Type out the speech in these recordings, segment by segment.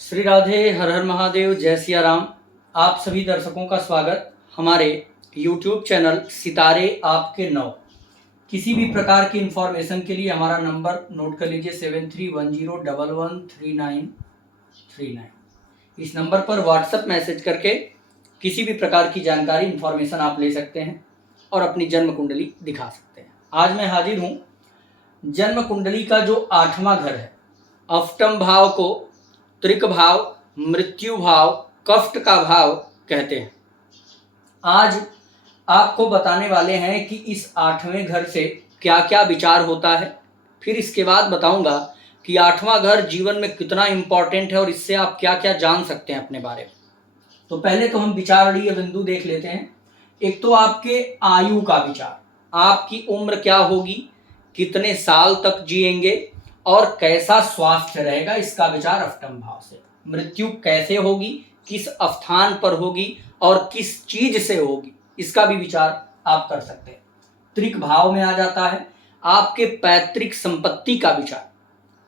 श्री राधे, हर हर महादेव, जय सिया राम। आप सभी दर्शकों का स्वागत हमारे YouTube चैनल सितारे आपके नौ। किसी भी प्रकार की इंफॉर्मेशन के लिए हमारा नंबर नोट कर लीजिए 7310113939। इस नंबर पर व्हाट्सएप मैसेज करके किसी भी प्रकार की जानकारी इंफॉर्मेशन आप ले सकते हैं और अपनी जन्म कुंडली दिखा सकते हैं। आज मैं हाजिर हूँ जन्म कुंडली का जो 8वां घर है, अष्टम भाव को त्रिक भाव, मृत्यु भाव, कष्ट का भाव कहते हैं। आज आपको बताने वाले हैं कि इस 8वें घर से क्या क्या विचार होता है। फिर इसके बाद बताऊंगा कि 8वां घर जीवन में कितना इम्पोर्टेंट है और इससे आप क्या क्या जान सकते हैं अपने बारे में। तो पहले तो हम विचारणीय बिंदु देख लेते हैं। एक तो आपके आयु का विचार, आपकी उम्र क्या होगी, कितने साल तक जिएंगे और कैसा स्वास्थ्य रहेगा, इसका विचार अष्टम भाव से। मृत्यु कैसे होगी, किस स्थान पर होगी और किस चीज से होगी, इसका भी विचार आप कर सकते हैं। त्रिक भाव में आ जाता है आपके पैतृक संपत्ति का विचार।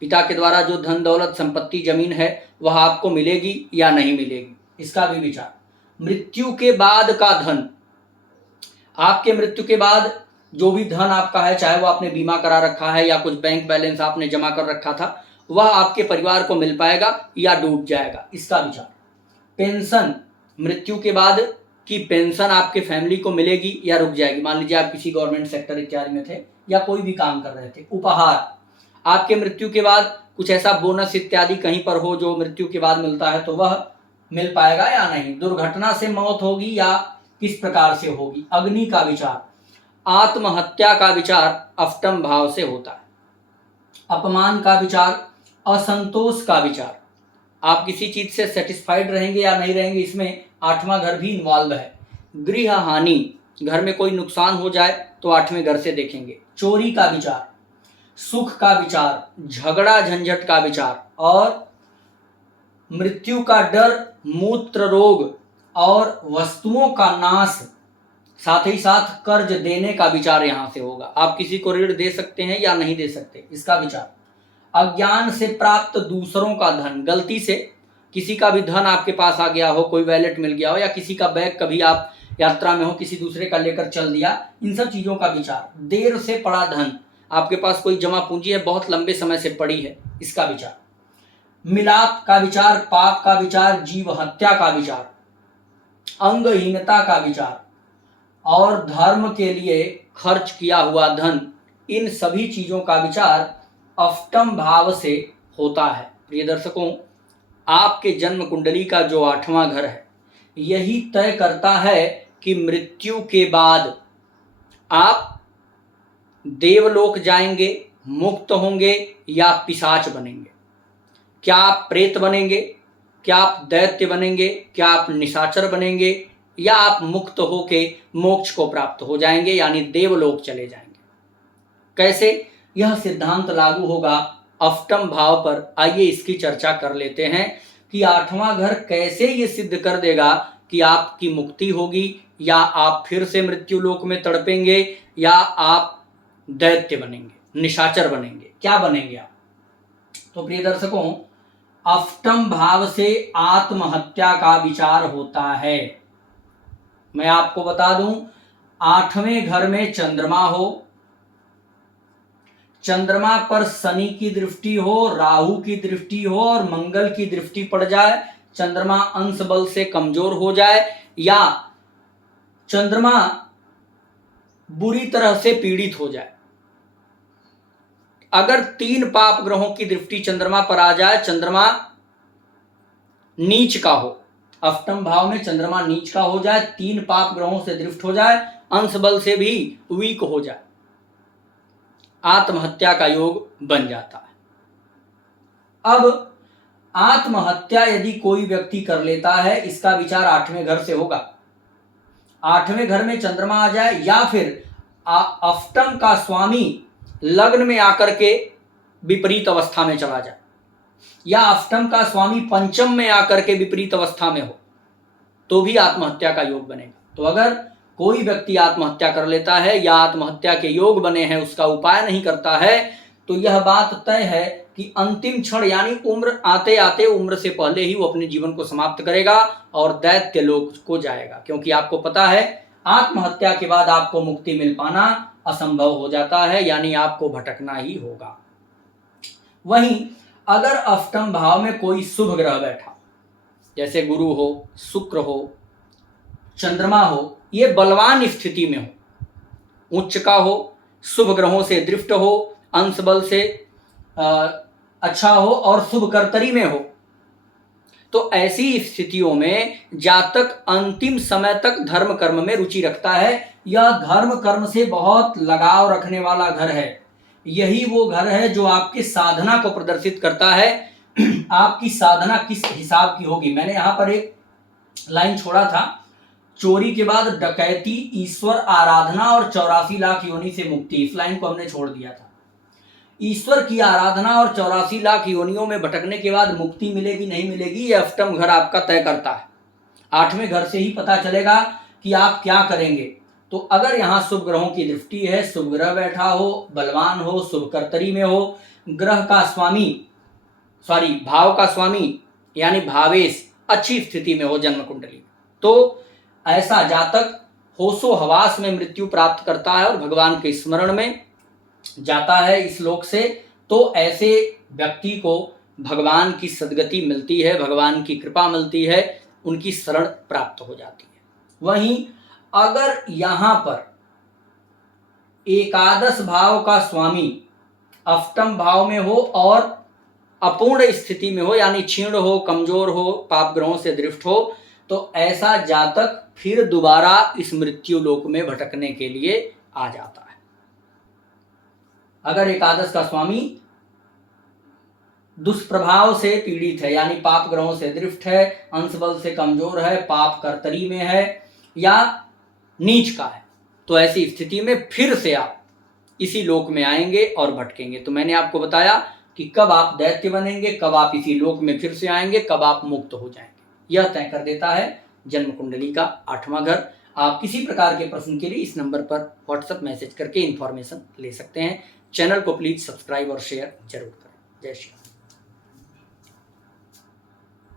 पिता के द्वारा जो धन दौलत संपत्ति जमीन है वह आपको मिलेगी या नहीं मिलेगी, इसका भी विचार। मृत्यु के बाद का धन, आपके मृत्यु के बाद जो भी धन आपका है, चाहे वो आपने बीमा करा रखा है या कुछ बैंक बैलेंस आपने जमा कर रखा था, वह आपके परिवार को मिल पाएगा या डूब जाएगा, इसका विचार। पेंशन, मृत्यु के बाद की पेंशन आपके फैमिली को मिलेगी या रुक जाएगी। मान लीजिए आप किसी गवर्नमेंट सेक्टर इत्यादि में थे या कोई भी काम कर रहे थे। उपहार, आपके मृत्यु के बाद कुछ ऐसा बोनस इत्यादि कहीं पर हो जो मृत्यु के बाद मिलता है, तो वह मिल पाएगा या नहीं। दुर्घटना से मौत होगी या किस प्रकार से होगी। अग्नि का विचार, आत्महत्या का विचार अष्टम भाव से होता है। अपमान का विचार, असंतोष का विचार, आप किसी चीज से सेटिस्फाइड रहेंगे या नहीं रहेंगे, इसमें 8वां घर भी इन्वॉल्व है। गृह हानि, घर में कोई नुकसान हो जाए तो 8वें घर से देखेंगे। चोरी का विचार, सुख का विचार, झगड़ा झंझट का विचार और मृत्यु का डर, मूत्र रोग और वस्तुओं का नाश, साथ ही साथ कर्ज देने का विचार यहां से होगा। आप किसी को ऋण दे सकते हैं या नहीं दे सकते, इसका विचार। अज्ञान से प्राप्त दूसरों का धन, गलती से किसी का भी धन आपके पास आ गया हो, कोई वैलेट मिल गया हो या किसी का बैग कभी आप यात्रा में हो किसी दूसरे का लेकर चल दिया, इन सब चीजों का विचार। देर से पड़ा धन, आपके पास कोई जमा पूंजी है बहुत लंबे समय से पड़ी है, इसका विचार। मिलाप का विचार, पाप का विचार, जीव हत्या का विचार, अंगहीनता का विचार और धर्म के लिए खर्च किया हुआ धन, इन सभी चीजों का विचार अष्टम भाव से होता है। प्रिय दर्शकों, आपके जन्म कुंडली का जो 8वां घर है, यही तय करता है कि मृत्यु के बाद आप देवलोक जाएंगे, मुक्त होंगे या पिशाच बनेंगे। क्या आप प्रेत बनेंगे, क्या आप दैत्य बनेंगे, क्या आप निशाचर बनेंगे या आप मुक्त होके मोक्ष को प्राप्त हो जाएंगे यानी देवलोक चले जाएंगे। कैसे यह सिद्धांत लागू होगा अष्टम भाव पर, आइए इसकी चर्चा कर लेते हैं कि 8वां घर कैसे ये सिद्ध कर देगा कि आपकी मुक्ति होगी या आप फिर से मृत्यु लोक में तड़पेंगे या आप दैत्य बनेंगे, निशाचर बनेंगे, क्या बनेंगे आप। तो प्रिय दर्शकों, अष्टम भाव से आत्महत्या का विचार होता है। मैं आपको बता दूं, 8वें घर में चंद्रमा हो, चंद्रमा पर शनि की दृष्टि हो, राहु की दृष्टि हो और मंगल की दृष्टि पड़ जाए, चंद्रमा अंश बल से कमजोर हो जाए या चंद्रमा बुरी तरह से पीड़ित हो जाए, अगर 3 पाप ग्रहों की दृष्टि चंद्रमा पर आ जाए, चंद्रमा नीच का हो, अष्टम भाव में चंद्रमा नीच का हो जाए, 3 पाप ग्रहों से दृष्ट हो जाए, अंश बल से भी वीक हो जाए, आत्महत्या का योग बन जाता है। अब आत्महत्या यदि कोई व्यक्ति कर लेता है, इसका विचार 8वें घर से होगा। 8वें घर में चंद्रमा आ जाए या फिर अष्टम का स्वामी लग्न में आकर के विपरीत अवस्था में चला जाए या अष्टम का स्वामी पंचम में आकर के विपरीत अवस्था में हो, तो भी आत्महत्या का योग बनेगा। तो अगर कोई व्यक्ति आत्महत्या कर लेता है या आत्महत्या के योग बने हैं, उसका उपाय नहीं करता है, तो यह बात तय है कि अंतिम क्षण यानी उम्र आते आते उम्र से पहले ही वो अपने जीवन को समाप्त करेगा और दैत्य लोक को जाएगा, क्योंकि आपको पता है आत्महत्या के बाद आपको मुक्ति मिल पाना असंभव हो जाता है, यानी आपको भटकना ही होगा। वहीं अगर अष्टम भाव में कोई शुभ ग्रह बैठा, जैसे गुरु हो, शुक्र हो, चंद्रमा हो, ये बलवान स्थिति में हो, उच्च का हो, शुभ ग्रहों से दृष्ट हो, अंश बल से अच्छा हो और शुभ कर्तरी में हो, तो ऐसी स्थितियों में जातक अंतिम समय तक धर्म कर्म में रुचि रखता है। यह धर्म कर्म से बहुत लगाव रखने वाला घर है। यही वो घर है जो आपकी साधना को प्रदर्शित करता है। आपकी साधना किस हिसाब की होगी। मैंने यहाँ पर एक लाइन छोड़ा था, चोरी के बाद डकैती, ईश्वर आराधना और 84 लाख योनि से मुक्ति। इस लाइन को हमने छोड़ दिया था। ईश्वर की आराधना और 84 लाख योनियों में भटकने के बाद मुक्ति मिलेगी नहीं मिलेगी, ये अष्टम घर आपका तय करता है। 8वें घर से ही पता चलेगा कि आप क्या करेंगे। तो अगर यहाँ शुभ ग्रहों की दृष्टि है, शुभ ग्रह बैठा हो, बलवान हो, शुभ कर्तरी में हो, ग्रह का स्वामी भाव का स्वामी यानी भावेश अच्छी स्थिति में हो जन्म कुंडली, तो ऐसा जातक होशो हवास में मृत्यु प्राप्त करता है और भगवान के स्मरण में जाता है इस लोक से। तो ऐसे व्यक्ति को भगवान की सद्गति मिलती है, भगवान की कृपा मिलती है, उनकी शरण प्राप्त हो जाती है। वहीं अगर यहाँ पर एकादश भाव का स्वामी अष्टम भाव में हो और अपूर्ण स्थिति में हो, यानी क्षीण हो, कमजोर हो, पाप ग्रहों से दृष्ट हो, तो ऐसा जातक फिर दोबारा इस मृत्यु लोक में भटकने के लिए आ जाता है। अगर एकादश का स्वामी दुष्प्रभाव से पीड़ित है, यानी पाप ग्रहों से दृष्ट है, अंश बल से कमजोर है, पाप कर्तरी में है या नीच का है, तो ऐसी स्थिति में फिर से आप इसी लोक में आएंगे और भटकेंगे। तो मैंने आपको बताया कि कब आप दैत्य बनेंगे, कब आप इसी लोक में फिर से आएंगे, कब आप मुक्त हो जाएंगे। यह तय कर देता है जन्म कुंडली का 8वां घर। आप किसी प्रकार के प्रश्न के लिए इस नंबर पर व्हाट्सएप मैसेज करके इंफॉर्मेशन ले सकते हैं। चैनल को प्लीज सब्सक्राइब और शेयर जरूर करें। जय श्री राम।